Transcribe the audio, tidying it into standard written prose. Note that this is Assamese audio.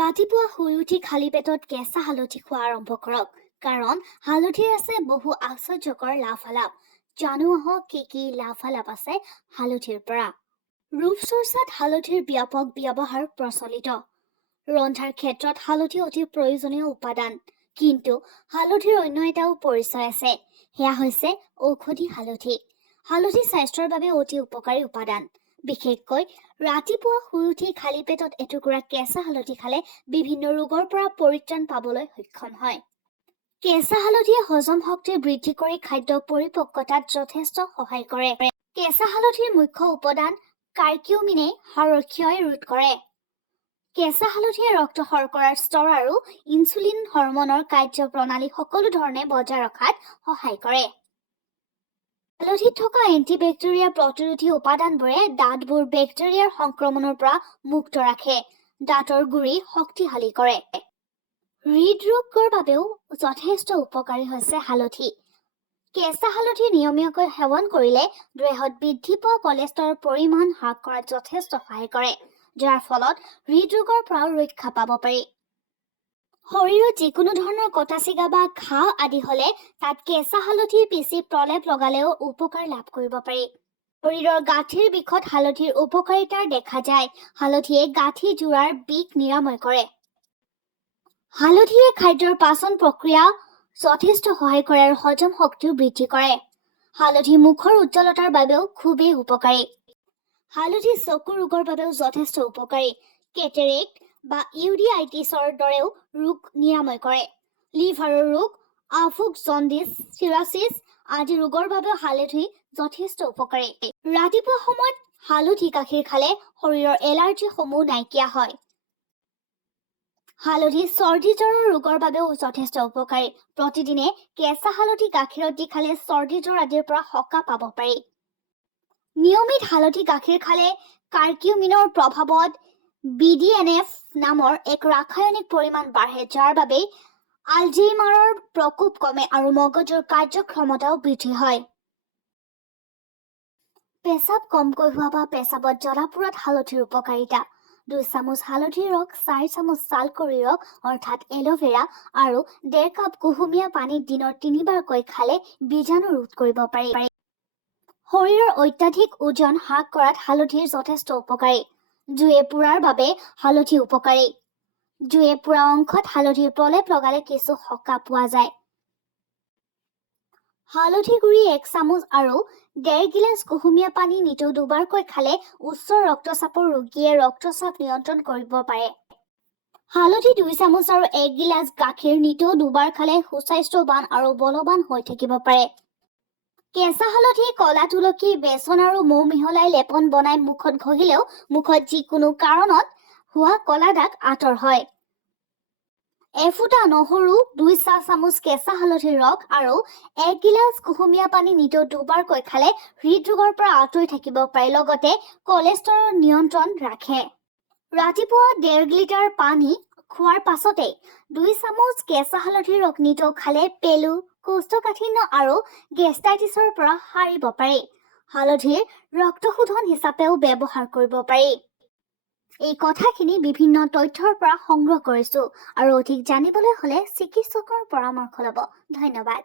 ৰাতিপুৱা শুই উঠি খালী পেটত কেঁচা হালধি খোৱা আৰম্ভ কৰক, কাৰণ হালধিৰ আছে বহু আশ্চৰ্যকৰ লাভালাভ। জানো আহক কি কি লাভালাভ আছে হালধিৰ পৰা। ৰূপচৰ্চাত হালধিৰ ব্যাপক ব্যৱহাৰ প্ৰচলিত। ৰন্ধাৰ ক্ষেত্ৰত হালধি অতি প্ৰয়োজনীয় উপাদান, কিন্তু হালধিৰ অন্য এটাও পৰিচয় আছে, সেয়া হৈছে ঔষধি হালধি। হালধি স্বাস্থ্যৰ বাবে অতি উপকাৰী উপাদান। বিশেষকৈ ৰাতিপুৱা শুই উঠি খালী পেটত এটুকুৰা কেঁচা হালধি খালে বিভিন্ন ৰোগৰ পৰা পৰিত্ৰাণ পাবলৈ সক্ষম হয়। কেঁচা হালধিয়ে হজম শক্তি বৃদ্ধি কৰি খাদ্য পৰিপক্কতাত যথেষ্ট সহায় কৰে। কেঁচা হালধিৰ মুখ্য উপাদান কাৰ্কিউমিনে হাড়ৰ ক্ষয় ৰোধ কৰে। কেঁচা হালধিয়ে ৰক্ত শৰ্কৰাৰ স্তৰ আৰু ইনচুলিন হৰমনৰ কাৰ্যপ্ৰণালী সকলো ধৰণে বজাই ৰখাত সহায় কৰে। হালধিত থকা এন্টিবেক্টেৰিয়া প্ৰতিৰোধী উপাদানবোৰে দাঁতবোৰ বেক্টেৰিয়াৰ সংক্ৰমণৰ পৰা মুক্ত ৰাখে, দাঁতৰ গুৰি শক্তিশালী কৰে। হৃদৰোগৰ বাবেও যথেষ্ট উপকাৰী হৈছে হালধি। কেঁচা হালধি নিয়মীয়াকৈ সেৱন কৰিলে দেহত বৃদ্ধি পোৱা কলেষ্ট্ৰলৰ পৰিমাণ হ্ৰাস কৰাত যথেষ্ট সহায় কৰে, যাৰ ফলত হৃদৰোগৰ পৰাও ৰক্ষা পাব পাৰি। শৰীৰত যিকোনো ধৰণৰ কটাচিগা বা ঘাঁ আদি হলে তাত কেঁচা হালধি পিচি প্ৰলেপ লগালেও উপকাৰ লাভ কৰিব পাৰি। শৰীৰৰ গাঁঠিৰ বিষত হালধিৰ উপকাৰিতা দেখা যায়। হালধিয়ে গাঁঠি জোৰাৰ বিষ নিৰাময় কৰে। হালধিয়ে খাদ্যৰ পাচন প্ৰক্ৰিয়া যথেষ্ট সহায় কৰে আৰু হজম শক্তিও বৃদ্ধি কৰে। হালধি মুখৰ উজ্জ্বলতাৰ বাবেও খুবেই উপকাৰী। হালধি চকুৰ ৰোগৰ বাবেও যথেষ্ট উপকাৰী। কেটেৰেক্ট বা ইউডিআইটিছৰ দৰেও ৰোগ নিৰাময় কৰে। লিভাৰৰ ৰোগ, আফুক, জণ্ডিছ, চিৰাচিছ আদি ৰোগৰ বাবেও হালধি যথেষ্ট উপকাৰী। ৰাতিপুৱা সময়ত হালধি গাখীৰ খালে শৰীৰৰ এলাৰ্জিসমূহ নাইকিয়া হয়। হালধি চৰ্দি জ্বৰৰ ৰোগৰ বাবেও যথেষ্ট উপকাৰী। প্ৰতিদিনে কেঁচা হালধি গাখীৰত দি খালে চৰ্দি জ্বৰ আদিৰ পৰা সকাহ পাব পাৰি। নিয়মিত হালধি গাখীৰ খালে কাৰ্কিউমিনৰ প্ৰভাৱত BDNF নামৰ এক ৰাসায়নিক পৰিমাণ বাঢ়ে, যাৰ বাবে আলঝেইমাৰৰ প্ৰকোপ কমে আৰু মগজুৰ কাৰ্যক্ষমতাও বৃদ্ধি হয়। পেচাব কমকৈ হোৱা বা পেচাবত জ্বলা-পোৰাত হালধিৰ উপকাৰিতা। 2 চামুচ হালধিৰ ৰস 4 চামুচ ছালকুঁৱৰীৰ ৰস অৰ্থাৎ এল'ভেৰা আৰু 1.5 কাপ কুহুমীয়া পানীত দিনত 3 বাৰকৈ খালে বীজাণু ৰোধ কৰিব পাৰি। শৰীৰৰ অত্যাধিক ওজন হ্ৰাস কৰাত হালধিৰ যথেষ্ট উপকাৰী। জুয়ে পোৰাৰ বাবে হালধি উপকাৰী। জুয়ে পোৰা অংশত হালধিৰ প্ৰলেপ লগালে কিছু সকাহ পোৱা যায়। হালধি গুৰি 1 চামুচ আৰু 1.5 গিলাচ কুহুমীয়া পানী নিতৌ 2 বাৰকৈ খালে উচ্চ ৰক্তচাপৰ ৰোগীয়ে ৰক্তচাপ নিয়ন্ত্ৰণ কৰিব পাৰে। হালধি 2 চামুচ আৰু 1 গিলাচ গাখীৰ নিতৌ 2 বাৰ খালে সুস্বাস্থ্যৱান আৰু বলৱান হৈ থাকিব পাৰে। কেঁচা হালধি, কলা তুলসী, বেচন আৰু মৌ মিহলাই লেপন বনাই মুখত ঘঁহিলেও মুখত যিকোনো কাৰণত হোৱা কলা দাগ আঁতৰ হয়। এফুটা নহৰু, 2 চাহ চামুচ কেঁচা হালধিৰ ৰস আৰু 1 গিলাচ কুহুমীয়া পানী নিতৌ 2 বাৰকৈ খালে হৃদৰোগৰ পৰা আঁতৰি থাকিব পাৰে, লগতে কলেষ্ট্ৰলৰ নিয়ন্ত্ৰণ ৰাখে। ৰাতিপুৱা 1.5 লিটাৰ পানী খোৱাৰ পাছতে 2 চামুচ কেঁচা হালধিৰ ৰস নিতৌ খালে পেলু, কোষ্ঠকাঠিন্য আৰু গেষ্ট্ৰাইটিছৰ পৰা সাৰিব পাৰি। হালধিৰ ৰক্ত শোধন হিচাপেও ব্যৱহাৰ কৰিব পাৰি। এই কথাখিনি বিভিন্ন তথ্যৰ পৰা সংগ্ৰহ কৰিছো আৰু অধিক জানিবলৈ হলে চিকিৎসকৰ পৰামৰ্শ লব। ধন্যবাদ।